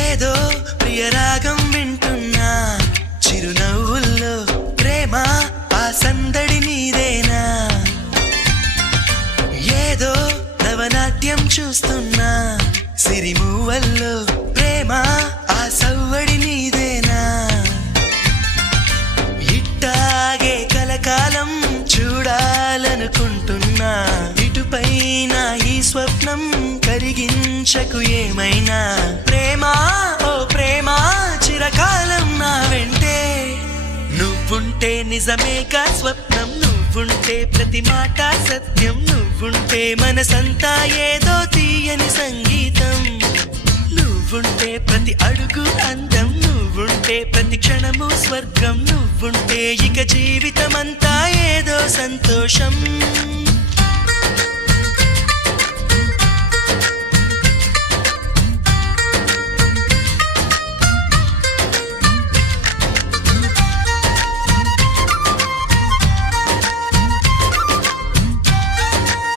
ఏదో ప్రియరాగం వింటున్నా చిరునవ్వుల్లో ప్రేమ ఆ సందడి నీదేనా ఏదో నవనాట్యం చూస్తున్నా సిరిమూవల్లో ప్రేమ ఆ సవ్వడి నీదేనా ఇట్టాగే కలకాలం చూడాలనుకుంటున్నా ఇటుపైన ఈ స్వప్నం కరిగించకు ఏమైనా ప్రేమ ఓ ప్రేమ చిరకాలం నా వెంటే నువ్వుంటే నిజమేగా స్వప్నం నువ్వుంటే ప్రతి మాట సత్యం నువ్వుంటే మనసంతా ఏదో తీయని సంగీతం నువ్వుంటే ప్రతి అడుగు అందం నువ్వుంటే ప్రతి క్షణము స్వర్గం నువ్వుంటే ఇక జీవితమంతా ఏదో సంతోషం